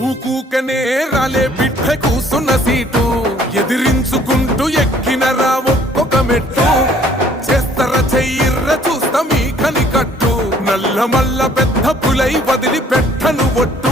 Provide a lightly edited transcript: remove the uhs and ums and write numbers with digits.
ఊకూకనే రాలే బిడ్డ కూసున్న సీటు ఎదిరించుకుంటూ ఎక్కినరా ఒక్కొక్క మెట్టు చేస్తర చెయ్యిర్ర చూస్తా మీ కనికట్టు నల్ల మల్ల పెద్ద పులై వదిలి పెట్టను ఒట్టు